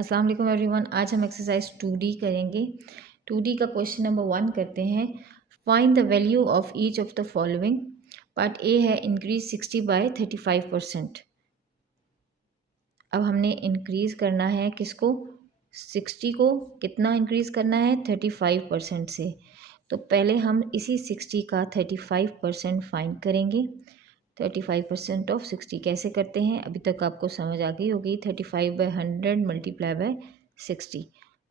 अस्सलाम वालेकुम एवरीवन। आज हम एक्सरसाइज 2D करेंगे। 2D का क्वेश्चन नंबर 1 करते हैं। Find the value of each of the following. Part A है इंक्रीज 60 बाय 35%। अब हमने इंक्रीज करना है किसको, 60 को। कितना इंक्रीज करना है, 35% से। तो पहले हम इसी 60 का 35% फाइंड करेंगे। 35% ऑफ 60 कैसे करते हैं, अभी तक आपको समझ आ गई होगी। 35/100 मल्टीप्लाई बाय 60।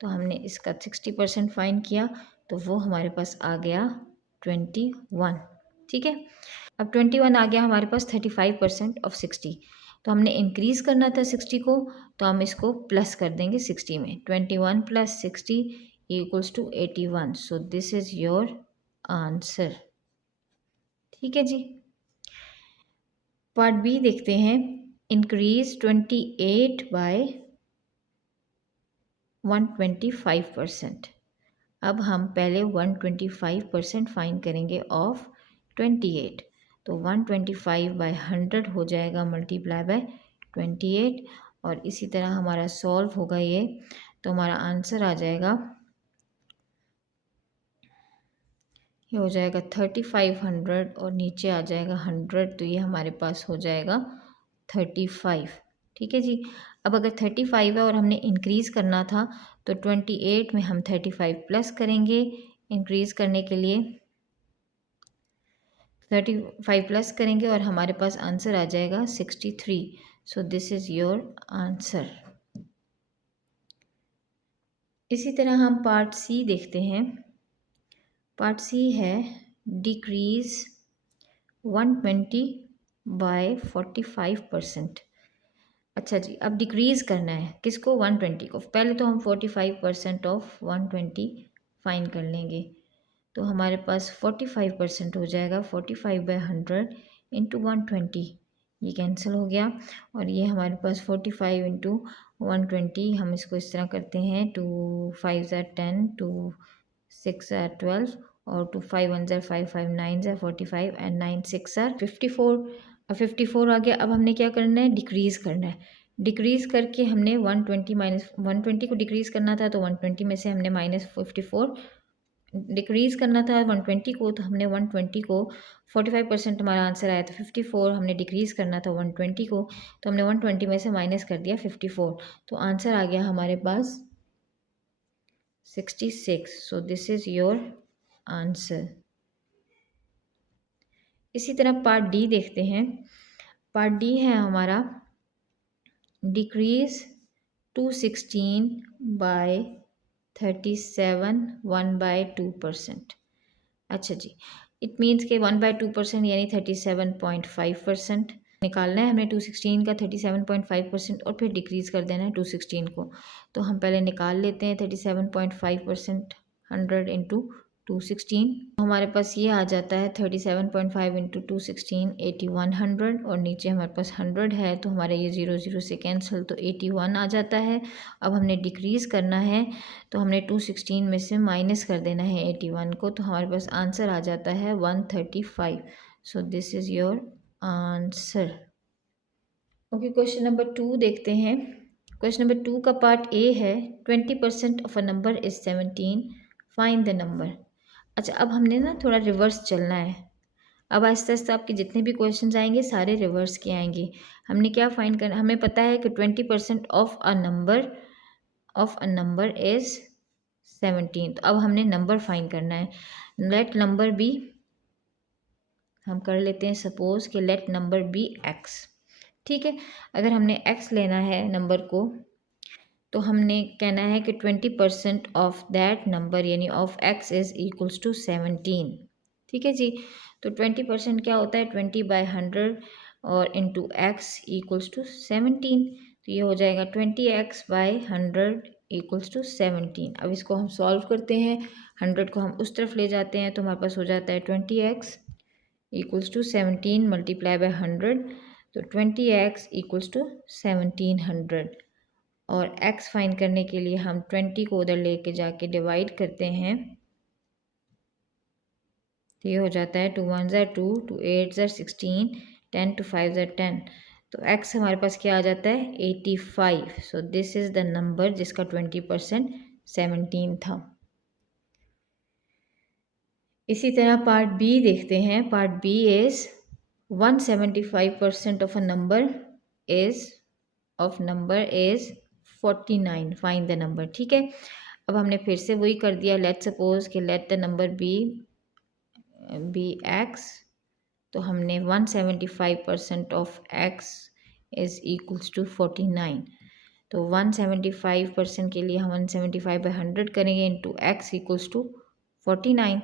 तो हमने इसका 60% फाइंड किया, तो वो हमारे पास आ गया 21। ठीक है, अब 21 आ गया हमारे पास 35% ऑफ 60। तो हमने इंक्रीज़ करना था 60 को, तो हम इसको प्लस कर देंगे 60 में। 21 + 60 = 81। So this is your answer. ठीक है जी। पार्ट बी देखते हैं। Increase 28 by 125%। अब हम पहले 125% फाइंड करेंगे ऑफ 28। तो 125/100 हो जाएगा मल्टीप्लाई बाय 28। और इसी तरह हमारा सॉल्व होगा ये, तो हमारा आंसर आ जाएगा, ये हो जाएगा 3500 और नीचे आ जाएगा 100। तो ये हमारे पास हो जाएगा 35। ठीक है जी। अब अगर 35 है और हमने इंक्रीज़ करना था, तो 28 में हम 35 प्लस करेंगे। इंक्रीज़ करने के लिए 35 प्लस करेंगे और हमारे पास आंसर आ जाएगा 63। सो दिस इज़ योर आंसर। इसी तरह हम पार्ट सी देखते हैं। पार्ट सी है डिक्रीज़ 120 बाय 45%। अच्छा जी, अब डिक्रीज़ करना है किसको, 120 को। पहले तो हम 45% ऑफ 120 फाइन कर लेंगे। तो हमारे पास 45% हो जाएगा 45/100 इंटू 120। ये कैंसिल हो गया और ये हमारे पास 45 इंटू 120। हम इसको इस तरह करते हैं, 2 5 ज़ा 10, 2 6 ज़ा 12 और 2 5 1 ज़ा 5 5 9 ज़ा 45 एंड 9 6 ज़ा 54। अब 54 आ गया। अब हमने क्या करना है, डिक्रीज़ करना है। डिक्रीज़ करके हमने 120 माइनस 120 को डिक्रीज़ करना था, तो 120 में से हमने -54 डिक्रीज़ करना था 120 को। तो हमने 120 को 45% हमारा आंसर आया, तो 54 हमने डिक्रीज़ करना था 120 को, तो हमने 120 में से माइनस कर दिया 54। तो आंसर आ गया हमारे पास 66। सो दिस इज़ योर आंसर। इसी तरह पार्ट डी देखते हैं। पार्ट डी है हमारा डिक्रीज़ 216 बाय 37 1/2%। अच्छा जी, इट मीन्स के 1/2% यानी 37.5% निकालना है हमें 216 का 37.5% और फिर डिक्रीज़ कर देना है 216 को। तो हम पहले निकाल लेते हैं 37.5%, 100 इंटू 216। हमारे पास ये आ जाता है 37.5 इंटू 216 8100। और नीचे हमारे पास 100 है, तो हमारे ये 0 0 से कैंसिल, तो 81 आ जाता है। अब हमने डिक्रीज़ करना है, तो हमने 216 में से माइनस कर देना है 81 को, तो हमारे पास आंसर आ जाता है 135। सो this is your answer. Okay, question number 2 देखते हैं। क्वेश्चन नंबर 2 का पार्ट ए है 20% of a number is 17, find the number. अच्छा, अब हमने ना थोड़ा रिवर्स चलना है। अब आहिस्ता आहिस्ता आपके जितने भी क्वेश्चंस आएंगे सारे रिवर्स के आएंगे। हमने क्या फाइंड करना, हमें पता है कि 20% ऑफ अ नंबर इज़ 17। तो अब हमने नंबर फाइंड करना है। लेट नंबर बी, हम कर लेते हैं सपोज कि लेट नंबर बी एक्स। ठीक है, अगर हमने एक्स लेना है नंबर को, तो हमने कहना है कि 20% ऑफ दैट नंबर यानी of X is equals to 17। ठीक है जी। तो 20% क्या होता है, 20/100 और इंटू एक्स इक्वल्स टू 17। तो ये हो जाएगा 20x/100 इक्वल्स टू 17। अब इसको हम सॉल्व करते हैं, 100 को हम उस तरफ ले जाते हैं, तो हमारे पास हो जाता है 20x equals to 17 multiply by 100। तो 20x इक्वल्स टू 1700। और x फाइंड करने के लिए हम 20 को उधर लेके जाके डिवाइड करते हैं, तो ये हो जाता है 2 1 ज़ा 2, 2 8 ज़ा 16, 10 2 5 ज़ा 10। तो x हमारे पास क्या आ जाता है 85। सो दिस इज़ द नंबर जिसका 20% 17 था। इसी तरह पार्ट बी देखते हैं। Part B is 175% of a number is 49। Find the number. ठीक है, अब हमने फिर से वही कर दिया। लेट सपोज कि let the number be X, तो हमने 175% of X is equals to 49। तो 175% के लिए हम 175/100 करेंगे इंटू एक्स इक्वल्स टू 49।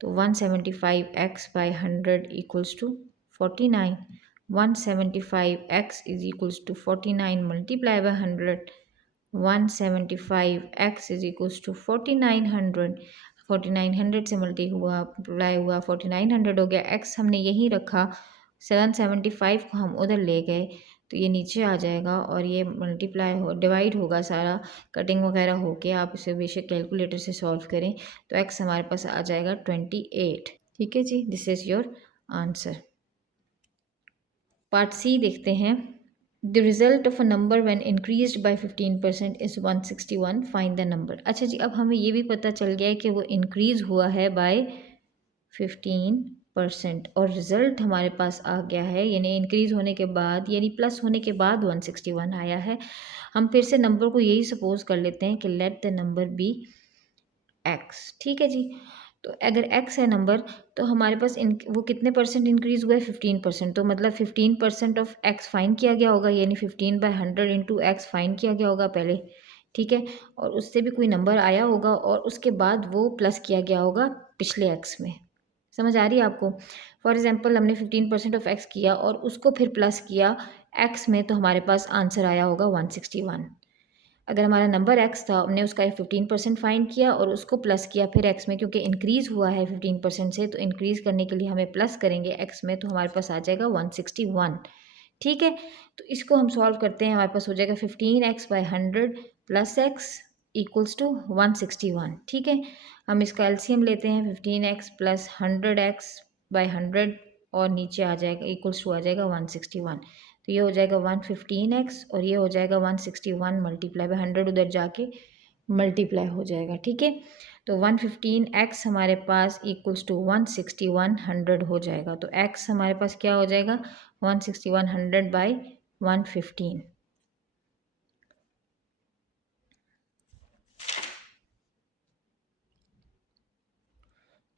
तो 175x/100 equals to 49। 175x is equals to 49 multiply by 100। 175x is equals to 4900। 4900 से मल्टीप्लाई हुआ 4900 हो गया। x हमने यहीं रखा, 775 को हम उधर ले गए तो ये नीचे आ जाएगा और ये डिवाइड होगा सारा, कटिंग वगैरह होके। आप इसे बेशक कैलकुलेटर से सॉल्व करें तो x हमारे पास आ जाएगा 28। ठीक है जी, this is your answer. Part C देखते हैं। The result of a number when increased by 15% is 161। Find the number. अच्छा जी, अब हमें ये भी पता चल गया है कि वो इंक्रीज़ हुआ है बाय 15% और रिज़ल्ट हमारे पास आ गया है, यानी इंक्रीज़ होने के बाद यानी प्लस होने के बाद 161 आया है। हम फिर से नंबर को यही सपोज कर लेते हैं कि let the number be X. ठीक है जी, तो अगर x है नंबर तो हमारे पास वो कितने परसेंट इंक्रीज़ हुआ है 15%। तो मतलब 15% ऑफ x फाइन किया गया होगा, यानी 15/100 इंटू एक्स फाइन किया गया होगा पहले। ठीक है, और उससे भी कोई नंबर आया होगा और उसके बाद वो प्लस किया गया होगा पिछले x में। समझ आ रही है आपको? फॉर एग्जाम्पल हमने 15% ऑफ x किया और उसको फिर प्लस किया x में, तो हमारे पास आंसर आया होगा 161। अगर हमारा नंबर x था, हमने उसका 15% फाइंड किया और उसको प्लस किया फिर x में, क्योंकि इंक्रीज़ हुआ है 15% से, तो इंक्रीज़ करने के लिए हमें प्लस करेंगे x में, तो हमारे पास आ जाएगा 161। ठीक है, तो इसको हम सॉल्व करते हैं। हमारे पास हो जाएगा 15x/100 plus x equals to 161। ठीक है, हम इसका एलसीएम लेते हैं 15x प्लस 100x/100 और नीचे आ जाएगा इक्वल्स टू आ जाएगा 161। तो ये हो जाएगा 115x और ये हो जाएगा 161 मल्टीप्लाई बाय 100 उधर जाके मल्टीप्लाई हो जाएगा। ठीक है, तो 115x हमारे पास इक्वल्स टू 161 हो जाएगा। तो x हमारे पास क्या हो जाएगा 161/115।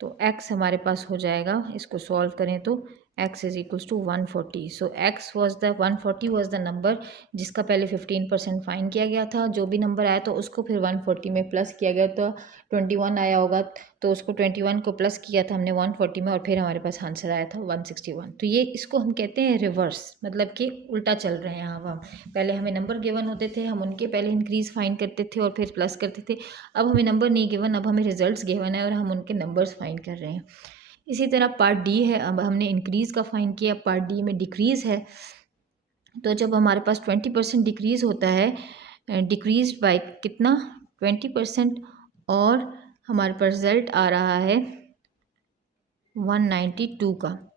तो x हमारे पास हो जाएगा, इसको सॉल्व करें तो x is equals to 140। So x was the 140 was the number जिसका पहले 15% फाइन किया गया था। जो भी नंबर आया तो उसको फिर 140 में प्लस किया गया, तो 21 आया होगा तो उसको 21 को प्लस किया था हमने 140 में और फिर हमारे पास आंसर आया था 161। तो ये इसको हम कहते हैं रिवर्स, मतलब कि उल्टा चल रहे हैं। अब हम पहले हमें नंबर गिवन होते थे, हम उनके पहले इंक्रीज़ फाइन करते थे और फिर प्लस करते थे। अब हमें नंबर नहीं गिवन, अब हमें रिजल्ट्स गिवन है और हम उनके नंबर्स फाइंड कर रहे हैं। इसी तरह पार्ट डी है, अब हमने इंक्रीज़ का फाइंड किया, पार्ट डी में डिक्रीज़ है। तो जब हमारे पास 20% डिक्रीज़ होता है, डिक्रीज बाय कितना 20%, और हमारे पास रिजल्ट आ रहा है 192 का।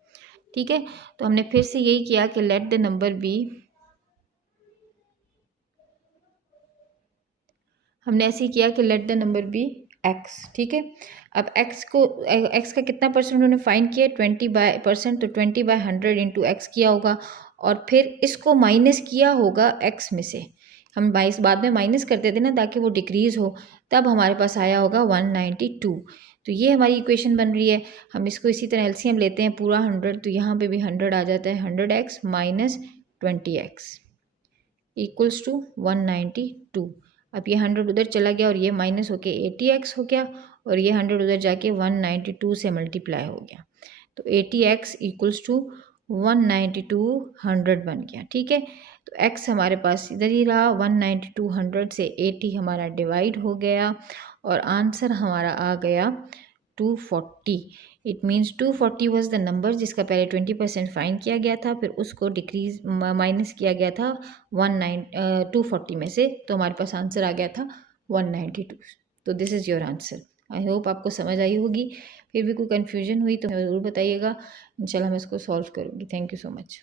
ठीक है, तो हमने फिर से यही किया कि लेट द नंबर बी, हमने ऐसे ही किया कि let the number be X. ठीक है, अब एक्स का कितना परसेंट उन्होंने फाइन किया 20% तो 20/100 इंटू एक्स किया होगा और फिर इसको माइनस किया होगा एक्स में से। हम बाद में माइनस करते थे ना ताकि वो डिक्रीज़ हो, तब हमारे पास आया होगा 192। तो ये हमारी इक्वेशन बन रही है। हम इसको इसी तरह एलसीएम लेते हैं पूरा 100, तो यहाँ पे भी 100 आ जाता है। 100x minus 20x equals to 192। अब ये 100 उधर चला गया और ये माइनस होके 80x हो गया और ये 100 उधर जाके 192 से मल्टीप्लाई हो गया। तो 80x इक्वल्स टू 192 100 बन गया। ठीक है, तो x हमारे पास इधर ही रहा, 192 100 से 80 हमारा डिवाइड हो गया और आंसर हमारा आ गया 240। It means 240 was the number जिसका पहले 20% फाइन किया गया था, फिर उसको डिक्रीज माइनस किया गया था 240 में से, तो हमारे पास आंसर आ गया था 192। तो this is your answer. I hope आपको समझ आई होगी। फिर भी कोई कन्फ्यूजन हुई तो ज़रूर बताइएगा, इंशाल्लाह मैं इसको सॉल्व करूँगी। Thank you so much.